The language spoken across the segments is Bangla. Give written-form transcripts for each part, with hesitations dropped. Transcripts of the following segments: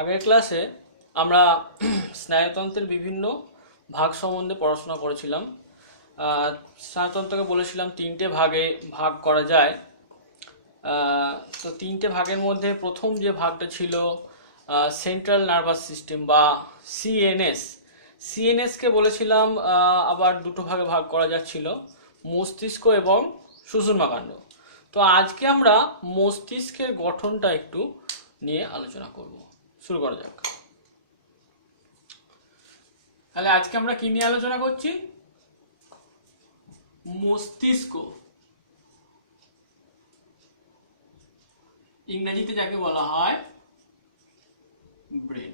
আগের ক্লাসে আমরা স্নায়ুতন্ত্রের বিভিন্ন ভাগ সম্বন্ধে পড়াশোনা করেছিলাম। স্নায়ুতন্ত্রকে বলেছিলাম তিনটে ভাগে ভাগ করা যায়। তো তিনটে ভাগের মধ্যে প্রথম যে ভাগটা ছিল সেন্ট্রাল নার্ভাস সিস্টেম বা সিএনএস। সিএনএসকে বলেছিলাম আবার দুটো ভাগে ভাগ করা যাচ্ছিল, মস্তিষ্ক এবং সুষুম্নাকাণ্ড। তো আজকে আমরা মস্তিষ্কের গঠনটা একটু নিয়ে আলোচনা করব। শুরু করা যাক। তাহলে আজকে আমরা কি নিয়ে আলোচনা করছি? মস্তিষ্ক, ইংরেজিতে যাকে বলা হয় ব্রেন।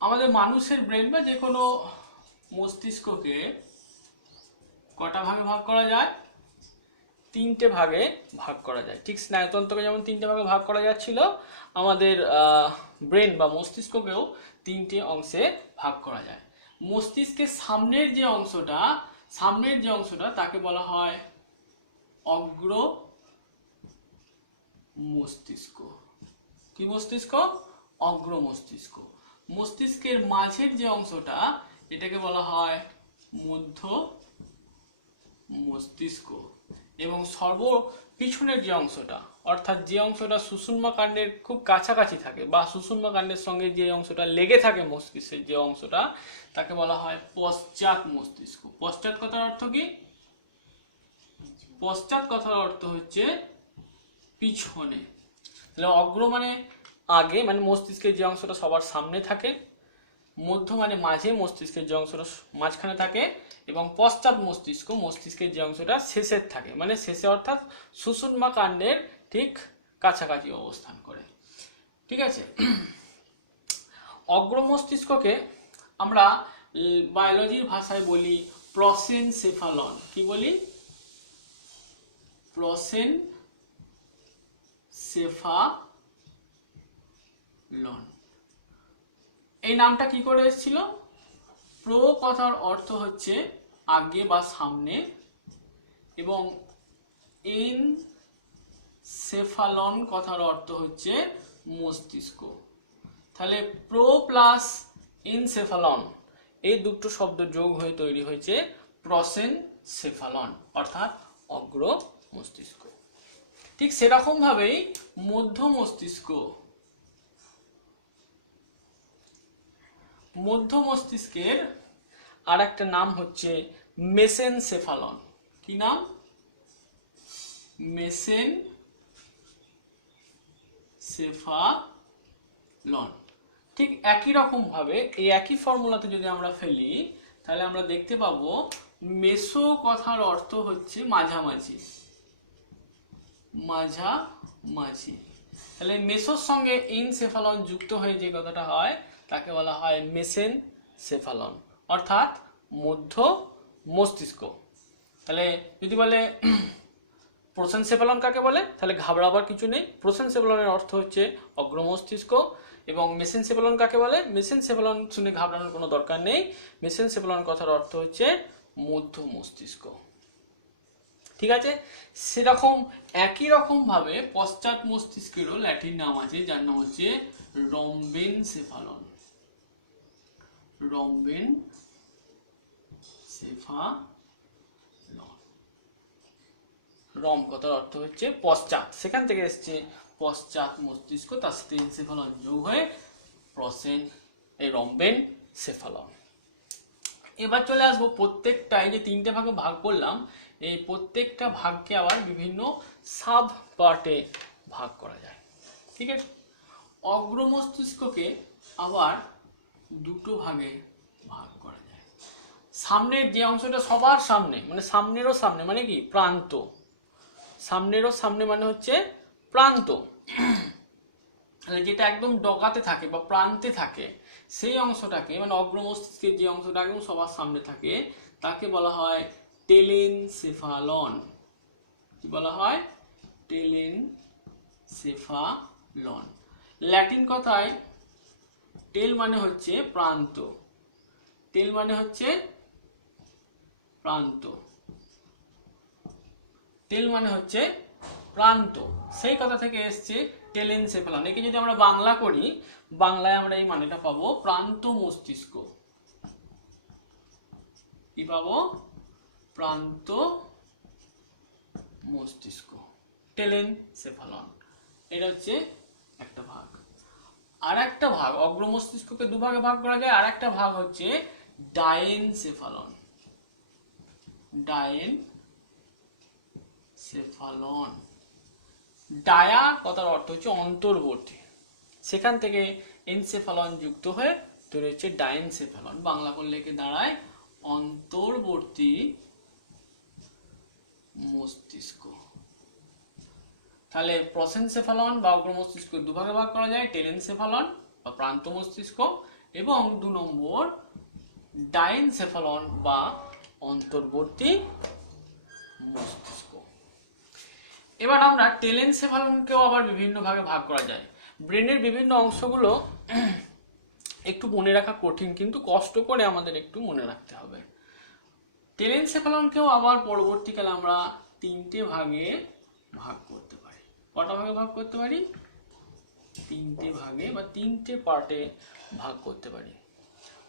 আমাদের মানুষের ব্রেন বা যে কোনো মস্তিষ্ককে কটা ভাগে ভাগ করা যায়? তিনটে ভাগে ভাগ করা যায়। ঠিক স্নায়ুতন্ত্রকে যেমন তিনটে ভাগে ভাগ করা যাচ্ছিল, আমাদের ব্রেন বা মস্তিষ্ককেও তিনটে অংশে ভাগ করা যায়। মস্তিষ্কের সামনের যে অংশটা তাকে বলা হয় অগ্র মস্তিষ্ক। কি মস্তিষ্ক? অগ্র মস্তিষ্ক। মস্তিষ্কের মাঝের যে অংশটা এটাকে বলা হয় মধ্য মস্তিষ্ক। এবং সর্ব পিছনের যে অংশটা, অর্থাৎ যে অংশটা সুষুম্নাকাণ্ডের খুব কাছাকাছি থাকে বা সুষুম্নাকাণ্ডের সঙ্গে যে অংশটা লেগে থাকে মস্তিষ্কের যে অংশটা, তাকে বলা হয় পশ্চাৎ মস্তিষ্ক। পশ্চাৎ কথার অর্থ কি? পশ্চাৎ কথার অর্থ হচ্ছে পিছনে। তাহলে অগ্র মানে আগে, মানে মস্তিষ্কের যে অংশটা সবার সামনে থাকে, মধ্য মানে মাঝে, মস্তিষ্কের যে অংশটা মাঝখানে থাকে, এবং পশ্চাৎ মস্তিষ্ক, মস্তিষ্কের যে অংশটা শেষের থাকে, মানে শেষে অর্থাৎ সুষুম্নাকাণ্ডের ঠিক কাছাকাছি অবস্থান করে। ঠিক আছে। অগ্র মস্তিষ্ককে আমরা বায়োলজির ভাষায় বলি প্রসেনসেফালন। কি বলি? প্রসেনসেফালন। এই নামটা কি করে এসেছিল? প্রো কথার অর্থ হচ্ছে আগে বা সামনে, এবং এনসেফালন কথার অর্থ হচ্ছে মস্তিষ্ক। তাহলে প্রো প্লাস এনসেফালন এই দুটো শব্দ যোগ হয়ে তৈরি হয়েছে প্রসেনসেফালন, অর্থাৎ অগ্র মস্তিষ্ক। ঠিক সেরকম ভাবেই মধ্য মস্তিষ্কের আর একটা নাম হচ্ছে মেসেনসেফালন। কি নাম? মেসেনসেফালন। ঠিক একই রকম ভাবে এই একই ফর্মুলাতে যদি আমরা ফেলি, তাহলে আমরা দেখতে পাবো মেসো কথার অর্থ হচ্ছে মাঝামাঝি। তাহলে মেসোর সঙ্গে এনসেফালন যুক্ত হয়ে যে কথাটা হয় তাকে বলা হয় মেসেনসেফালন, অর্থাৎ মধ্য মস্তিষ্ক। তাহলে যদি বলে প্রসেনসেফালন কাকে বলে, তাহলে ঘাবড়াবার কিছু নেই। প্রসেনসেফালনের অর্থ হচ্ছে অগ্র মস্তিষ্ক। এবং মেসেনসেফালন কাকে বলে? মেসেনসেফালন শুনে ঘাবড়ানোর কোনো দরকার নেই। মেসেনসেফালন কথার অর্থ হচ্ছে মধ্য মস্তিষ্ক। ঠিক আছে। সেরকম একই রকম ভাবে পশ্চাৎ মস্তিষ্কেরও ল্যাটিন নাম আছে, যার নাম হচ্ছে রম্বেনসেফালন। রম কথার অর্থ হচ্ছে পশ্চাৎ, সেখান থেকে এসছে পশ্চাৎ মস্তিষ্ক, তার সাথে এনসেফালন যোগ হয়ে রম্বেনসেফালন। এবার চলে আসবো প্রত্যেকটাই যে তিনটে ভাগে ভাগ করলাম, এই প্রত্যেকটা ভাগকে আবার বিভিন্ন সাব পার্টে ভাগ করা যায়। ঠিক আছে। অগ্র মস্তিষ্ককে আবার দুটো ভাগে ভাগ করা যায়। সামনের যে অংশটা সবার সামনে, মানে সামনেরও সামনে মানে কি? প্রান্ত। সামনেরও সামনে মানে হচ্ছে প্রান্ত। যেটা একদম ডগাতে থাকে বা প্রান্তে থাকে, সেই অংশটাকে, মানে অগ্র মস্তিষ্কের যে অংশটা একদম সবার সামনে থাকে, তাকে বলা হয় টেলেনসেফালন। কি বলা হয়? টেলেনসেফালন। ল্যাটিন কথায় টেল মানে হচ্ছে প্রান্ত। টেল মানে হচ্ছে প্রান্ত। টেল মানে হচ্ছে প্রান্ত, সেই কথা থেকে এসছে টেলেনসেফালন। একে যদি আমরা বাংলা করি, বাংলায় আমরা এই মানেটা পাবো প্রান্ত মস্তিষ্ক। কি পাবো? প্রান্ত মস্তিষ্ক, টেলেনসেফালন। এটা হচ্ছে একটা ভাগ। আর একটা ভাগ, অগ্র মস্তিষ্ককে দুভাগে ভাগ করা যায়। আর একটা ভাগ হচ্ছে ডায়েনসেফালন। ডায়েনসেফালন, ডায়া কথার অর্থ হচ্ছে অন্তর্বর্তী, সেখান থেকে এনসেফালন যুক্ত হয়ে তৈরি হচ্ছে ডায়েনসেফালন। বাংলা করলে কি দাঁড়ায়? অন্তর্বর্তী মস্তিষ্ক। তাহলে প্রসেনসেফালন বা অগ্র মস্তিষ্ক দুভাগে ভাগ করা যায়, টেলেনসেফালন বা প্রান্ত মস্তিষ্ক এবং 2 নম্বর ডায়েনসেফালন বা অন্তর্বর্তী মস্তিষ্ক। এবার আমরা টেলেনসেফালনকেও আবার বিভিন্ন ভাগে ভাগ করা যায়। ব্রেনের বিভিন্ন অংশগুলো একটু মনে রাখা কঠিন, কিন্তু কষ্ট করে আমাদের একটু মনে রাখতে হবে। টেলেনসেফালনকেও আবার পরবর্তীকালে আমরা 3টে ভাগে ভাগ করতে পারি। কটা ভাগে ভাগ করতে পারি? 3টে ভাগে বা 3টে পার্টে ভাগ করতে পারি।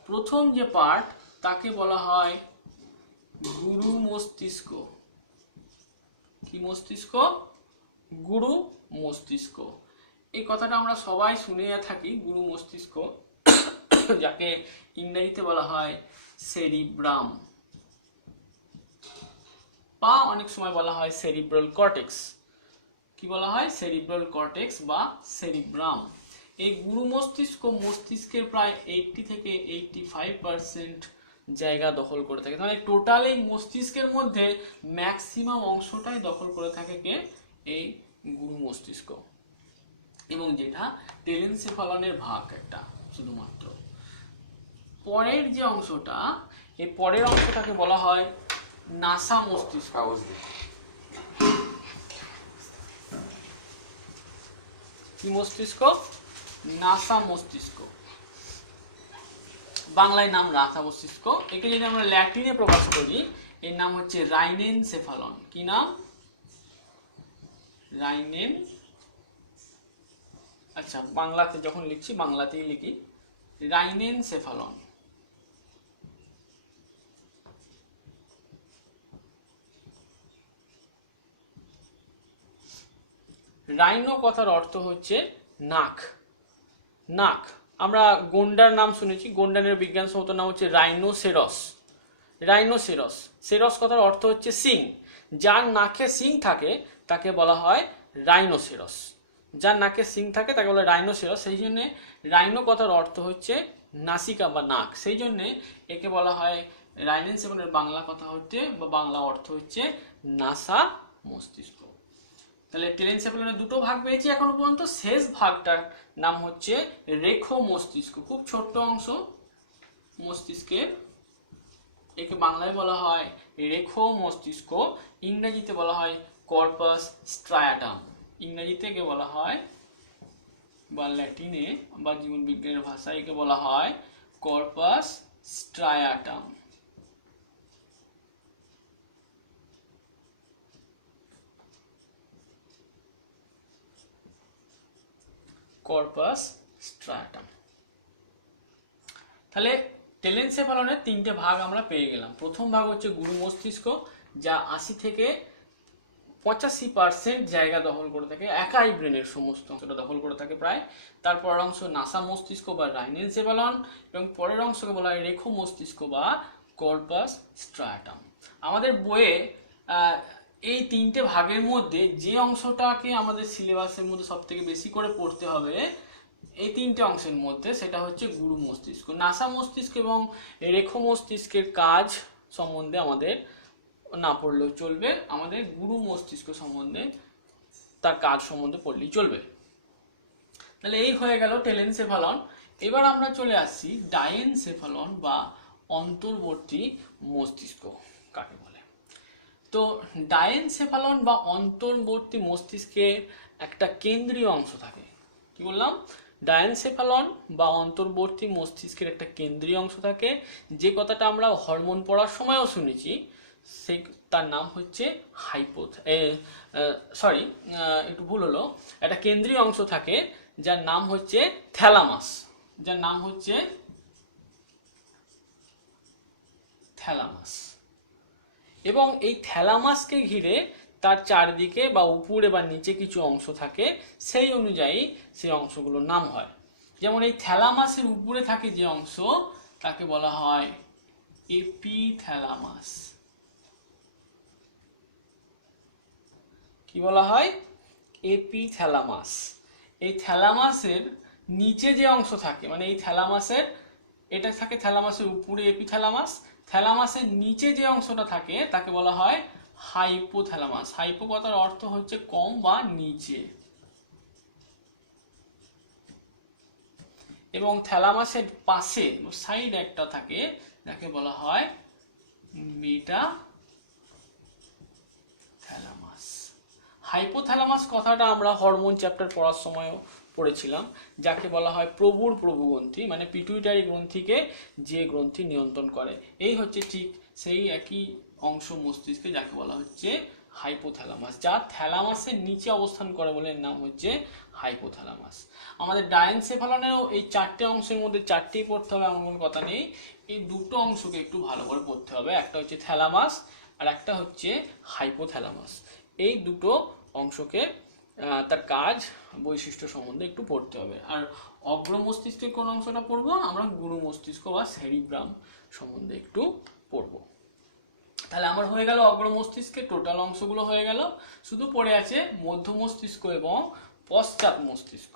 প্রথম যে পার্ট তাকে বলা হয় গুরু মস্তিষ্ক। কি মস্তিষ্ক? গুরু মস্তিষ্ক। এই কথাটা আমরা সবাই শুনে থাকি, গুরু মস্তিষ্ক, যাকে ইংরেজিতে বলা হয় সেরিব্রাম বা অনেক সময় বলা হয় সেরিব্রাল কর্টেক্স। কি বলা হয়? সেরিব্রাল কর্টেক্স বা সেরিব্রাম। এই গুরু মস্তিষ্ক মস্তিষ্কের প্রায় 80 থেকে 85% জায়গা দখল করে থাকে। মানে টোটাল এই মস্তিষ্কের মধ্যে ম্যাক্সিমাম অংশটাই দখল করে থাকে কে? এই গুরু মস্তিষ্ক। এবং যেটা টেলেনসেফালনের ভাগ একটা শুধুমাত্র। পরের যে অংশটা, এই পরের অংশটাকে বলা হয় নাসা মস্তিষ্ক। কি মস্তিষ্ক? নাসা মস্তিষ্ক, বাংলায় নাম নাসা মস্তিষ্ক। একে যদি আমরা ল্যাটিনে প্রকাশ করি, এর নাম হচ্ছে রাইনেনসেফালন। কি নাম? রাইনেন। আচ্ছা, বাংলাতে যখন লিখছি বাংলাতেই লিখি, রাইনেনসেফালন। রাইনো কথার অর্থ হচ্ছে নাক। নাক। আমরা গন্ডার নাম শুনেছি, গন্ডারের বিজ্ঞানসম্মত নাম হচ্ছে রাইনোসেরস। রাইনোসেরস, সেরস কথার অর্থ হচ্ছে সিং। যার নাকে সিং থাকে তাকে বলা হয় রাইনোসেরস। যার নাকে সিং থাকে তাকে বলা হয় রাইনোসেরস। সেই জন্যে রাইনো কথার অর্থ হচ্ছে নাসিকা বা নাক, সেই জন্যে একে বলা হয় রাইনেনসেফালনের বাংলা কথা হচ্ছে বা বাংলা অর্থ হচ্ছে নাসা মস্তিষ্ক। তাহলে টেলেনসেফালনের 2টো ভাগ পেয়েছি এখনো পর্যন্ত। শেষ ভাগটার নাম হচ্ছে রেখো মস্তিষ্ক, খুব ছোট্ট অংশ মস্তিষ্কের। একে বাংলায় বলা হয় রেখো মস্তিষ্ক, ইংরেজিতে বলা হয় কর্পাস স্ট্রায়াটাম। ইংরেজিতে একে বলা হয়, বা ল্যাটিনে বা জীবন বিজ্ঞানের ভাষায় একে বলা হয় কর্পাস স্ট্রায়াটাম। কর্পাস স্ট্রাটাম। তাহলে টেলেনসেফালনের 3টে ভাগ আমরা পেয়ে গেলাম। প্রথম ভাগ হচ্ছে গুরু মস্তিষ্ক, যা 80 থেকে 85% জায়গা দখল করে থাকে, একাই ব্রেনের সমস্ত অংশটা দখল করে থাকে প্রায়। তারপর অংশ নাসা মস্তিষ্ক বা রাইনেনসেফালন, এবং পরের অংশকে বলা হয় রেখো মস্তিষ্ক বা কর্পাস স্ট্রাটাম। আমাদের বইয়ে এই 3টে ভাগের মধ্যে যে অংশটাকে আমাদের সিলেবাসের মধ্যে সব থেকে বেশি করে পড়তে হবে এই 3টে অংশের মধ্যে, সেটা হচ্ছে গুরু মস্তিষ্ক। নাসা মস্তিষ্ক এবং রেখো মস্তিষ্কের কাজ সম্বন্ধে আমাদের না পড়লেও চলবে, আমাদের গুরু মস্তিষ্ক সম্বন্ধে তার কাজ সম্বন্ধে পড়লেই চলবে। তাহলে এই হয়ে গেল টেলেনসেফালন। এবার আমরা চলে আসছি ডায়েনসেফালন বা অন্তর্বর্তী মস্তিষ্ক কাকে বলে। তো ডায়েনসেফালন বা অন্তর্বর্তী মস্তিষ্কের একটা কেন্দ্রীয় অংশ থাকে। কি বললাম? ডায়েনসেফালন বা অন্তর্বর্তী মস্তিষ্কের একটা কেন্দ্রীয় অংশ থাকে, যে কথাটা আমরা হরমোন পড়ার সময়ও শুনেছি। সেই তার নাম হচ্ছে সরি, একটু ভুল হলো, একটা কেন্দ্রীয় অংশ থাকে যার নাম হচ্ছে থ্যালামাস, যার নাম হচ্ছে থ্যালামাস। এবং এই থ্যালামাসকে ঘিরে তার চারদিকে বা উপরে বা নিচে কিছু অংশ থাকে, সেই অনুযায়ী সেই অংশগুলোর নাম হয়। যেমন এই থ্যালামাসের উপরে থাকে যে অংশ তাকে বলা হয় এপিথ্যালামাস। কি বলা হয়? এপিথ্যালামাস। এই থ্যালামাসের নিচে যে অংশ থাকে, মানে এই থ্যালামাসের, এটা থাকে থ্যালামাসের উপরে এপিথ্যালামাস, থ্যালামাসের নিচে যে অংশটা থাকে তাকে বলা হয় হাইপোথ্যালামাস। হাইপো কথার অর্থ হচ্ছে কম বা নিচে। এবং থ্যালামাসের পাশে সাইড একটা থাকে যাকে বলা হয় মেটাথ্যালামাস। হাইপোথ্যালামাস কথাটা আমরা হরমোন চ্যাপ্টার পড়ার সময়ও পড়েছিলাম, যাকে বলা হয় প্রভুর প্রভুগ্রন্থি, মানে পিটুইটারি গ্রন্থিকে যে গ্রন্থি নিয়ন্ত্রণ করে। এই হচ্ছে ঠিক সেই একই অংশ মস্তিষ্কে যাকে বলা হচ্ছে হাইপোথ্যালামাস, যা থ্যালামাসের নিচে অবস্থান করে বলে এর নাম হচ্ছে হাইপোথ্যালামাস। আমাদের ডায়েনসেফালনেও এই চারটে অংশের মধ্যে চারটেই পড়তে হবে এমন কোনো কথা নেই, এই দুটো অংশকে একটু ভালো করে পড়তে হবে, একটা হচ্ছে থ্যালামাস আর একটা হচ্ছে হাইপোথ্যালামাস। এই দুটো অংশকে তার কাজ বৈশিষ্ট্য সম্বন্ধে একটু পড়তে হবে। আর অগ্র মস্তিষ্কের কোন অংশটা পড়বো আমরা? গুরু মস্তিষ্ক বা সেরিব্রাম সম্বন্ধে একটু পড়বো। তাহলে আমার হয়ে গেল অগ্র মস্তিষ্কের টোটাল অংশগুলো হয়ে গেল, শুধু পড়ে আছে মধ্য মস্তিষ্ক এবং পশ্চাৎ মস্তিষ্ক।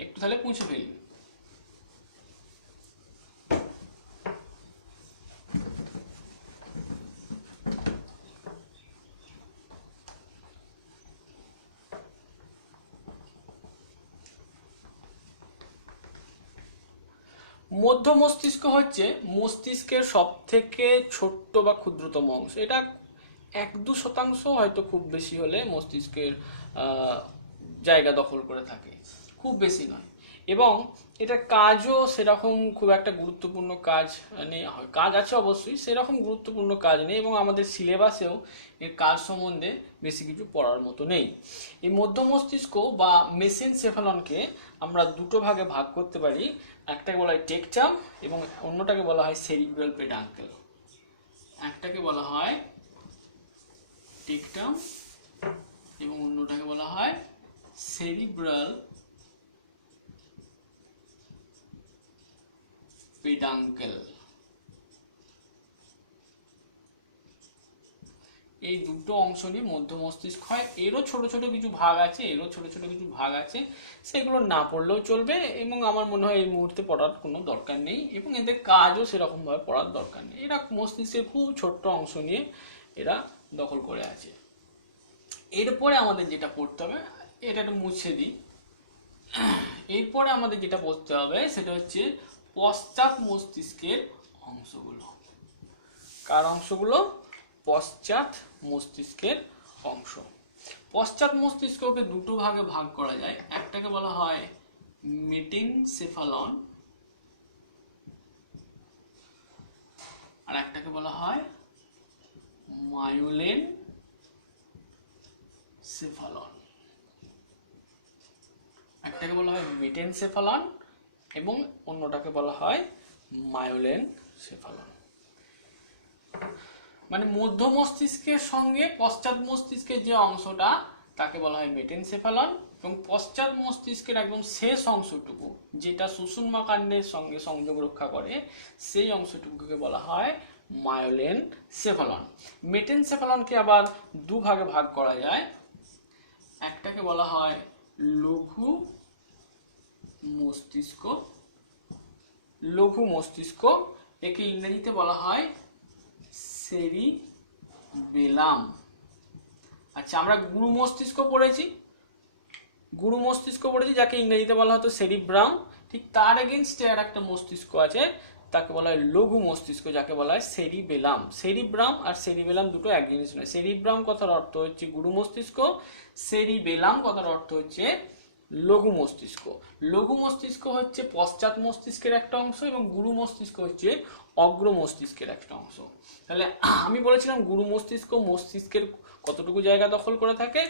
একটু তাহলে পুঁছে ফেলি। মধ্য মস্তিষ্ক হচ্ছে মস্তিষ্কের সব থেকে ছোট্ট বা ক্ষুদ্রতম অংশ। এটা 1-2% হয়তো খুব বেশি হলে মস্তিষ্কের জায়গা দখল করে থাকে, খুব বেশি নয়। এবং এটার কাজও সেরকম খুব একটা গুরুত্বপূর্ণ কাজ নেই, কাজ আছে অবশ্যই, সেরকম গুরুত্বপূর্ণ কাজ নেই, এবং আমাদের সিলেবাসেও এর কাজ সম্বন্ধে বেশি কিছু পড়ার মতো নেই। এই মধ্য মস্তিষ্ক বা মেসেনসেফালনকে আমরা দুটো ভাগে ভাগ করতে পারি, একটাকে বলা হয় টেকটাম এবং অন্যটাকে বলা হয় সেরিব্রাল পেডাঙ্কেল। একটাকে বলা হয় টেকটাম এবং অন্যটাকে বলা হয় সেরিব্রাল পেডাঙ্কেল। এই দুটো অংশ নিয়ে মধ্য মস্তিষ্ক হয়। এরও ছোট ছোট কিছু ভাগ আছে, সেগুলো না পড়লেও চলবে, এবং আমার মনে হয় এই মুহূর্তে পড়ার কোনো দরকার নেই, এবং এদের কাজও সেরকম ভাবে পড়ার দরকার নেই। এরা মস্তিষ্কের খুব ছোট্ট অংশ নিয়ে এরা দখল করে আছে। এরপরে আমাদের যেটা পড়তে হবে, এটা একটু মুছে দিই, এরপরে আমাদের যেটা পড়তে হবে সেটা হচ্ছে পশ্চাৎ মস্তিষ্কের অংশগুলো। কার অংশগুলো? পশ্চাৎ মস্তিষ্কের অংশ। পশ্চাৎ মস্তিষ্ককে দুটো ভাগে ভাগ করা যায়, একটাকে বলা হয় মেটেনসেফালন আর একটাকে বলা হয় মায়োলেনসেফালন। একটাকে বলা হয় মেটেনসেফালন এবং অন্যটাকে বলা হয় মায়োলেনসেফালন। মানে মধ্য মস্তিষ্কের সঙ্গে পশ্চাৎ মস্তিষ্কের যে অংশটা তাকে বলা হয় মেটেনসেফালন, এবং পশ্চাৎ মস্তিষ্কের একদম শেষ অংশটুকু যেটা সুষুম্না কাণ্ডের সঙ্গে সংযোগ রক্ষা করে সেই অংশটুকুকে বলা হয় মায়োলেনসেফালন। মেটেনসেফালনকে আবার দুভাগে ভাগ করা যায়, একটাকে বলা হয় লঘু মস্তিষ্ক, একে ইংরেজিতে বলা হয় সেরিবেলাম। আচ্ছা, আমরা গুরু মস্তিষ্ক পড়েছি যাকে ইংরেজিতে বলা হতো সেরিব্রাম। ঠিক তার এগেইনস্টে আর একটা মস্তিষ্ক আছে তাকে বলা হয় লঘু মস্তিষ্ক, যাকে বলা হয় সেরিবেলাম। সেরিব্রাম আর সেরিবেলাম দুটো এক জিনিস নয়। সেরিব্রাম কথার অর্থ হচ্ছে গুরু মস্তিষ্ক, সেরিবেলাম কথার অর্থ হচ্ছে লঘু মস্তিষ্ক। লঘু মস্তিষ্ক হচ্ছে পশ্চাৎ মস্তিষ্কের একটা অংশ এবং গুরু মস্তিষ্ক হচ্ছে অগ্র মস্তিষ্কের একটা অংশ। তাহলে আমি বলেছিলাম গুরু মস্তিষ্ক মস্তিষ্কের কতটুকু জায়গা দখল করে থাকে,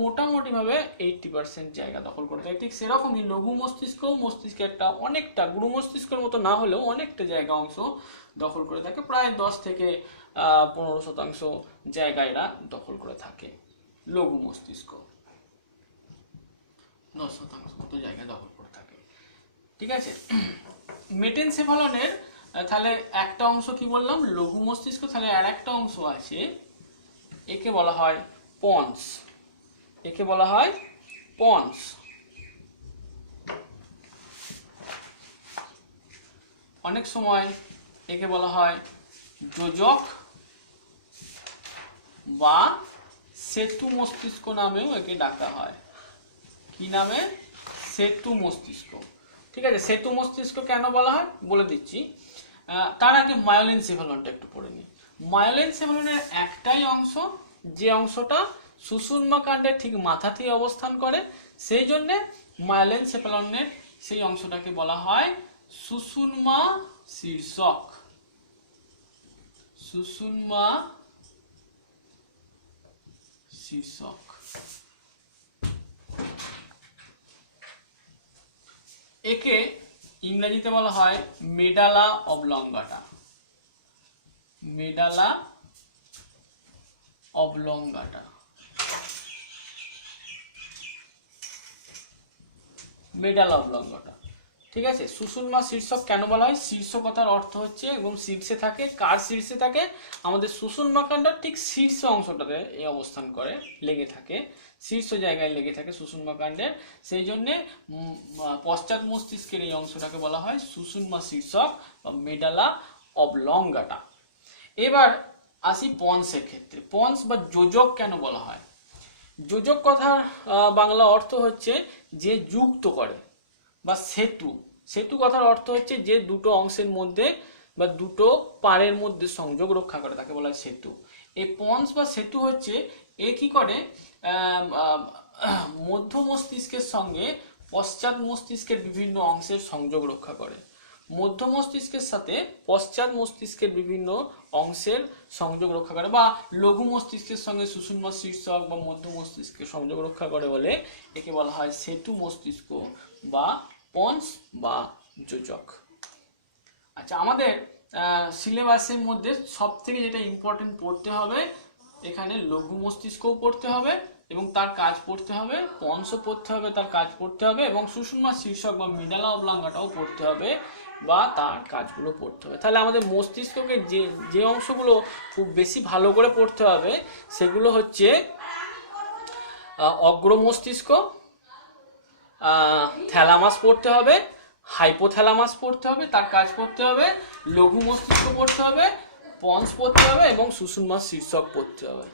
মোটামুটি ভাবে 80% জায়গা দখল করে থাকে। ঠিক সেরকমই লঘু মস্তিষ্ক মস্তিষ্কের একটা অনেকটা, গুরু মস্তিষ্কের মতো না হলেও অনেকটা জায়গা অংশ দখল করে থাকে, প্রায় 10 থেকে 15% জায়গা এরা দখল করে থাকে। লঘু মস্তিষ্ক 10% মতো জায়গা দখল করে থাকে। ঠিক আছে, মেটেনসেফালনের তাহলে একটা অংশ কি বললাম, লঘু মস্তিষ্ক। তাহলে আর একটা অংশ আছে, একে বলা হয় পন্স। একে বলা হয় পন্স। অনেক সময় একে বলা হয় যোজক বা সেতু মস্তিষ্ক নামেও একে ডাকা হয়। কি নামে? সেতু মস্তিষ্ক। ঠিক আছে, সেতু মস্তিষ্ক কেন বলা হয় বলে দিচ্ছি। তার আগে মায়োলেনসেফালনটা একটু পড়ে নিই। মায়োলেনসেফালনের একটাই অংশ, যে অংশটা সুষুম্না কাণ্ডের ঠিক মাথাতেই অবস্থান করে, সেই জন্যে মায়োলেনসেফালনের সেই অংশটাকে বলা হয় সুষুম্না শীর্ষক। সুষুম্না শীর্ষক। একে ইংরেজিতে বলা হয় মেডালা অবলঙ্গাটা। মেডালা অবলঙ্গাটা। মেডালা অবলঙ্গাটা। ঠিক আছে, সুষুম্না শীর্ষক কেন বলা হয়? শীর্ষ কথার অর্থ হচ্ছে এবং শীর্ষে থাকে। কার শীর্ষে থাকে? আমাদের সুষুম্না কাণ্ডের ঠিক শীর্ষ অংশটাতে এই অবস্থান করে, লেগে থাকে, শীর্ষ জায়গায় লেগে থাকে সুষুম্না কাণ্ডের। সেই জন্যে পশ্চাৎ মস্তিষ্কের এই অংশটাকে বলা হয় সুষুম্না শীর্ষক বা মেডালা অবলঙ্গাটা। এবার আসি পন্সের ক্ষেত্রে। পন্স বা যোজক কেন বলা হয়? যোজক কথার বাংলা অর্থ হচ্ছে যে যুক্ত করে, বা সেতু। সেতু কথার অর্থ হচ্ছে যে দুটো অংশের মধ্যে বা দুটো পাড়ের মধ্যে সংযোগ রক্ষা করে, তাকে বলা হয় সেতু। এই পন্স বা সেতু হচ্ছে এ কি করে, মধ্য মস্তিষ্কের সঙ্গে পশ্চাৎ মস্তিষ্কের বিভিন্ন অংশের সংযোগ রক্ষা করে। মধ্য মস্তিষ্কের সাথে পশ্চাৎ মস্তিষ্কের বিভিন্ন অংশের সংযোগ রক্ষা করে, বা লঘু মস্তিষ্কের সঙ্গে সুষুম্না শীর্ষক বা মধ্য মস্তিষ্কের সংযোগ রক্ষা করে বলে একে বলা হয় সেতু মস্তিষ্ক বা পন্স বা যোজক। আচ্ছা, আমাদের সিলেবাসের মধ্যে সব থেকে যেটা ইম্পর্টেন্ট পড়তে হবে, এখানে লঘু মস্তিষ্কও পড়তে হবে এবং তার কাজ পড়তে হবে, পন্সও পড়তে হবে, তার কাজ পড়তে হবে, এবং সুষুম্না শীর্ষক বা মেডালা অবলঙ্গাটাও পড়তে হবে বা তার কাজগুলো পড়তে হবে। তাহলে আমাদের মস্তিষ্ককে যে যে অংশগুলো খুব বেশি ভালো করে পড়তে হবে সেগুলো হচ্ছে অগ্র মস্তিষ্ক, থ্যালামাস পড়তে হবে, হাইপোথ্যালামাস পড়তে হবে, তার কাজ পড়তে হবে, লঘু মস্তিষ্ক পড়তে হবে, পন্স পড়তে হবে এবং সুষুম্না শীর্ষক পড়তে হবে।